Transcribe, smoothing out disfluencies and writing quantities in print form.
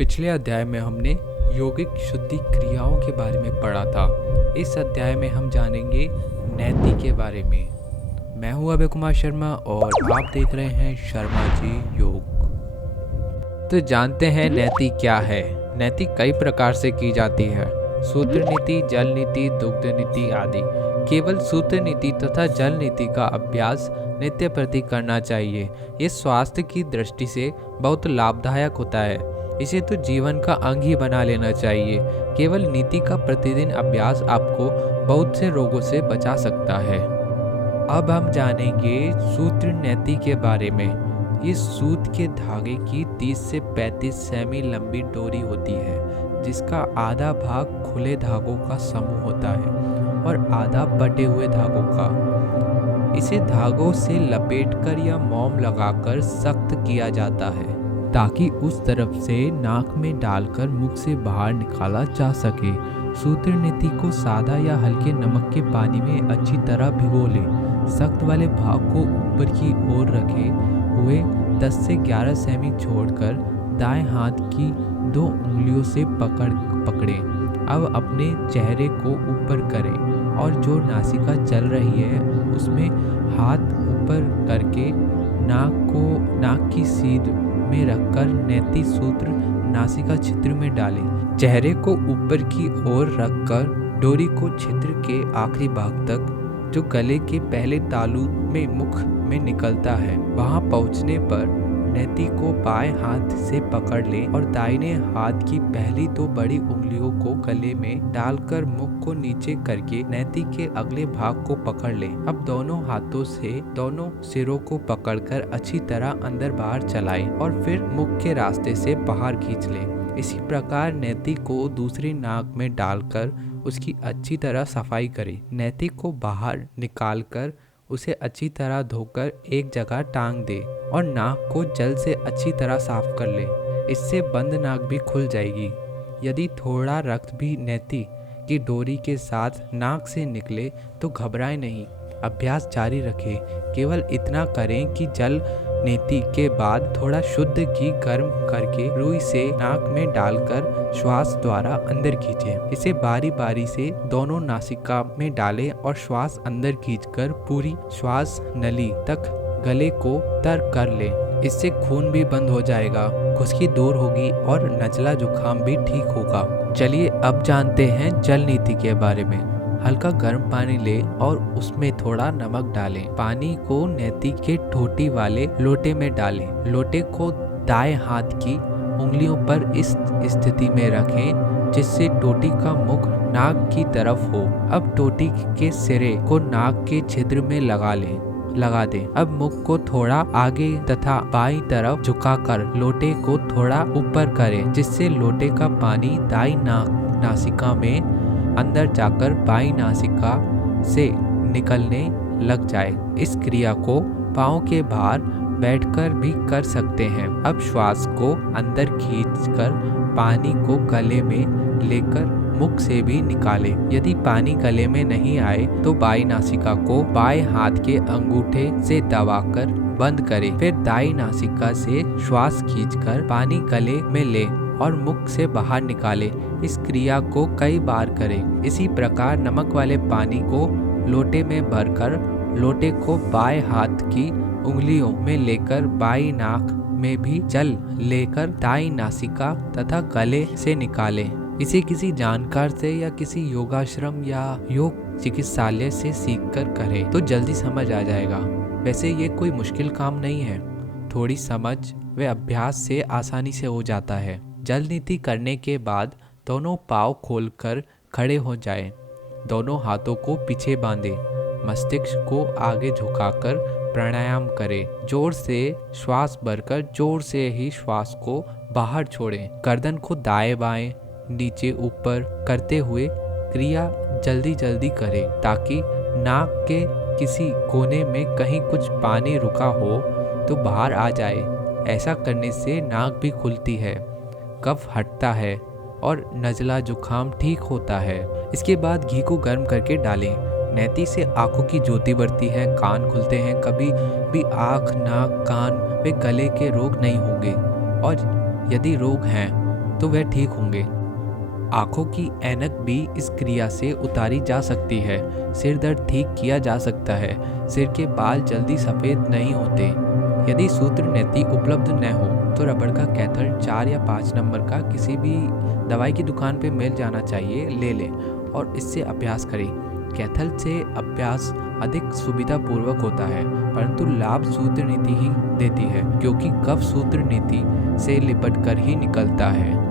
पिछले अध्याय में हमने यौगिक शुद्धि क्रियाओं के बारे में पढ़ा था। इस अध्याय में हम जानेंगे नैति के बारे में। मैं हूं अभय कुमार शर्मा और आप देख रहे हैं शर्मा जी योग। तो जानते हैं नैति क्या है। नैति कई प्रकार से की जाती है, सूत्र नीति, जल नीति, दुग्ध नीति आदि। केवल सूत्र नीति तथा जल नीति का अभ्यास नित्य प्रति करना चाहिए। ये स्वास्थ्य की दृष्टि से बहुत लाभदायक होता है। इसे तो जीवन का अंग ही बना लेना चाहिए। केवल नीति का प्रतिदिन अभ्यास आपको बहुत से रोगों से बचा सकता है। अब हम जानेंगे सूत्र नैति के बारे में। इस सूत के धागे की 30 से 35 सेमी लंबी डोरी होती है, जिसका आधा भाग खुले धागों का समूह होता है और आधा बटे हुए धागों का। इसे धागों से लपेटकर या मोम लगाकर सख्त किया जाता है ताकि उस तरफ से नाक में डालकर मुख से बाहर निकाला जा सके। सूत्र नीति को सादा या हल्के नमक के पानी में अच्छी तरह भिगो लें। सख्त वाले भाग को ऊपर की ओर रखे हुए 10 से 11 सेमी छोड़कर दाएं हाथ की 2 उंगलियों से पकड़ें। अब अपने चेहरे को ऊपर करें और जो नासिका चल रही है उसमें हाथ ऊपर करके नाक की सीध में रखकर नैति सूत्र नासिका छिद्र में डालें। चेहरे को ऊपर की ओर रखकर डोरी को छिद्र के आखिरी भाग तक, जो गले के पहले तालु में मुख में निकलता है, वहां पहुंचने पर नैति को बाएं हाथ से पकड़ लें और दाहिने हाथ की पहली 2 बड़ी उंगलियों को गले में डालकर मुख को नीचे करके नैति के अगले भाग को पकड़ लें। अब दोनों हाथों से दोनों सिरों को पकड़कर अच्छी तरह अंदर बाहर चलाएं और फिर मुख के रास्ते से बाहर खींच लें। इसी प्रकार नैति को दूसरी नाक में डालकर उसकी अच्छी तरह सफाई करें। नैति को बाहर निकालकर उसे अच्छी तरह धोकर एक जगह टांग दे और नाक को जल से अच्छी तरह साफ कर ले। इससे बंद नाक भी खुल जाएगी। यदि थोड़ा रक्त भी नैति की डोरी के साथ नाक से निकले तो घबराएं नहीं, अभ्यास जारी रखें। केवल इतना करें कि जल नीति के बाद थोड़ा शुद्ध घी गर्म करके रुई से नाक में डालकर श्वास द्वारा अंदर खींचें। इसे बारी बारी से दोनों नासिका में डालें और श्वास अंदर खींचकर पूरी श्वास नली तक गले को तर कर लें। इससे खून भी बंद हो जाएगा, खुश्की दूर होगी और नजला जुकाम भी ठीक होगा। चलिए अब जानते हैं जल नीति के बारे में। हल्का गर्म पानी लें और उसमें थोड़ा नमक डालें। पानी को नैति के ठोटी वाले लोटे में डालें। लोटे को दाएं हाथ की उंगलियों पर इस स्थिति में रखें जिससे टोटी का मुख नाक की तरफ हो। अब टोटी के सिरे को नाक के छिद्र में लगा दें। अब मुख को थोड़ा आगे तथा बाईं तरफ झुकाकर लोटे को थोड़ा ऊपर करें, जिससे लोटे का पानी दाईं नासिका में अंदर जाकर बाईं नासिका से निकलने लग जाए। इस क्रिया को पाँव के भार बैठकर भी कर सकते हैं। अब श्वास को अंदर खींचकर पानी को गले में लेकर मुख से भी निकालें। यदि पानी गले में नहीं आए तो बाईं नासिका को बाएं हाथ के अंगूठे से दबाकर बंद करें। फिर दाईं नासिका से श्वास खींचकर पानी गले में लें और मुख से बाहर निकालें। इस क्रिया को कई बार करें। इसी प्रकार नमक वाले पानी को लोटे में भरकर लोटे को बाएं हाथ की उंगलियों में लेकर बाईं नाक में भी जल लेकर दाईं नासिका तथा गले से निकालें। इसे किसी जानकार से या किसी योगाश्रम या योग चिकित्सालय से सीखकर करें तो जल्दी समझ आ जाएगा। वैसे ये कोई मुश्किल काम नहीं है, थोड़ी समझ व अभ्यास से आसानी से हो जाता है। जल नीति करने के बाद दोनों पाँव खोलकर खड़े हो जाएं। दोनों हाथों को पीछे बांधें। मस्तिष्क को आगे झुकाकर प्राणायाम करें। जोर से श्वास भरकर जोर से ही श्वास को बाहर छोड़ें। गर्दन को दाएं बाएं नीचे ऊपर करते हुए क्रिया जल्दी जल्दी करें ताकि नाक के किसी कोने में कहीं कुछ पानी रुका हो तो बाहर आ जाए। ऐसा करने से नाक भी खुलती है, कफ हटता है और नज़ला जुकाम ठीक होता है। इसके बाद घी को गर्म करके डालें। नैति से आंखों की ज्योति बढ़ती है, कान खुलते हैं। कभी भी आँख, नाक, कान व गले के रोग नहीं होंगे और यदि रोग हैं तो वह ठीक होंगे। आंखों की ऐनक भी इस क्रिया से उतारी जा सकती है। सिर दर्द ठीक किया जा सकता है। सिर के बाल जल्दी सफ़ेद नहीं होते। यदि सूत्र नेति उपलब्ध न हो तो रबड़ का कैथल 4 या 5 नंबर का किसी भी दवाई की दुकान पे मिल जाना चाहिए, ले लें और इससे अभ्यास करें। कैथल से अभ्यास अधिक सुविधापूर्वक होता है, परंतु लाभ सूत्र नीति ही देती है, क्योंकि कफ सूत्र नीति से लिपट कर ही निकलता है।